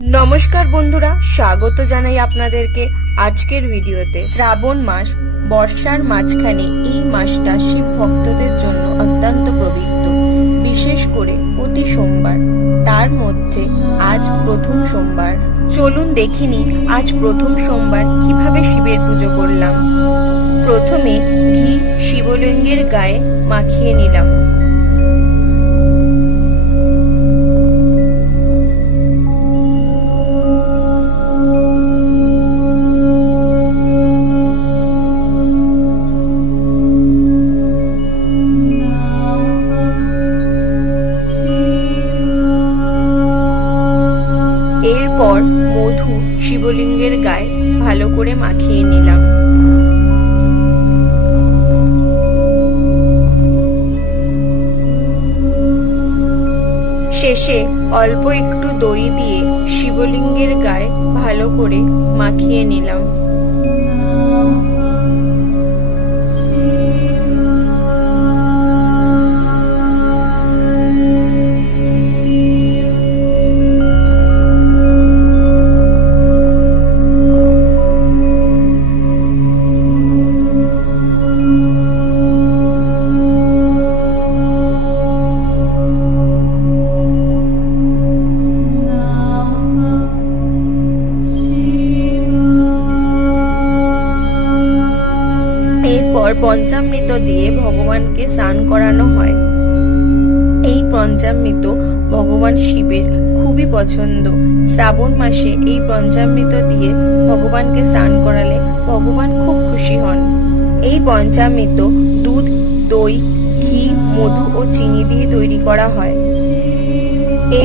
নমস্কার বন্ধুরা, স্বাগত জানাই আপনাদেরকে আজকের ভিডিওতে। শ্রাবণ মাস, বর্ষার মাঝখানে এই মাসটা শিব ভক্তদের জন্য অত্যন্ত পবিত্র, বিশেষ করে প্রতি সোমবার। তার মধ্যে আজ প্রথম সোমবার। চলুন দেখিনি আজ প্রথম সোমবার কিভাবে শিবের পুজো করলাম। প্রথমে ঘি শিবলিঙ্গের গায়ে মাখিয়ে নিলাম। এরপর মধু শিবলিঙ্গের গায়ে ভালো করে মাখিয়ে নিলাম। শেষে অল্প একটু দই দিয়ে শিবলিঙ্গের গায়ে ভালো করে মাখিয়ে নিলাম। এরপর পঞ্চামৃত দিয়ে ভগবানকে স্নান করানো হয়। এই পঞ্চামৃত ভগবান শিবের খুবই পছন্দ। শ্রাবণ মাসে এই পঞ্চামৃত দিয়ে ভগবানকে স্নান করালে ভগবান খুব খুশি হন। এই পঞ্চামৃত দুধ, দই, ঘি, মধু ও চিনি দিয়ে তৈরি করা হয়।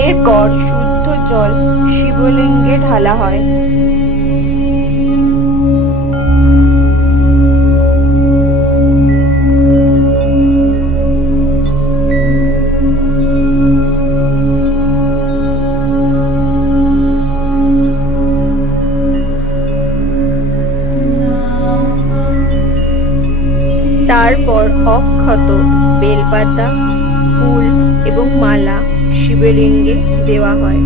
এরপর শুদ্ধ জল শিবলিঙ্গে ঢালা হয়। তারপর অক্ষত, বেলপাতা, ফুল এবং মালা শিবলিঙ্গে দেওয়া হয়।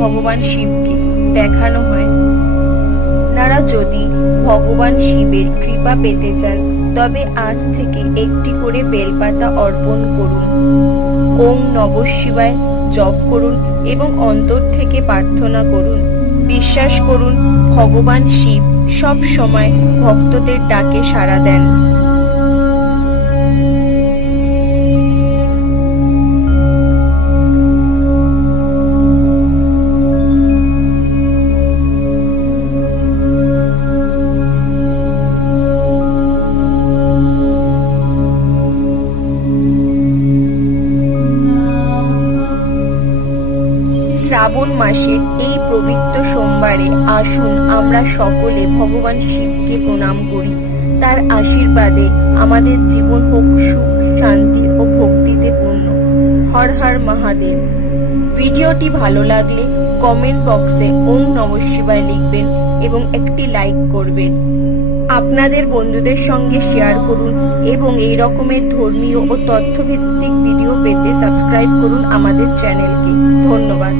ভগবান শিবকে দেখানো হয়। আপনারা যদি ভগবান শিবের কৃপা পেতে চান তবে আজ থেকে একটি করে বেলপাতা অর্পণ করুন, ওম নমঃ শিবায় জপ করুন এবং অন্তর থেকে প্রার্থনা করুন। বিশ্বাস করুন, ভগবান শিব সব সময় ভক্তদের ডাকে সাড়া দেন। শ্রাবণ মাসের এই পবিত্র সোমবারে আসুন আমরা সকলে ভগবান শিবকে প্রণাম করি। তার আশীর্বাদে আমাদের জীবন হোক সুখ, শান্তি ও ভক্তিতে পূর্ণ। হর হর মহাদেব। ভিডিওটি ভালো লাগলে কমেন্ট বক্সে ওম নমঃ শিবায় লিখবেন এবং একটি লাইক করবেন। আপনাদের বন্ধুদের সঙ্গে শেয়ার করুন এবং এই রকমের ধর্মীয় ও তথ্যভিত্তিক ভিডিও পেতে সাবস্ক্রাইব করুন আমাদের চ্যানেলকে। ধন্যবাদ।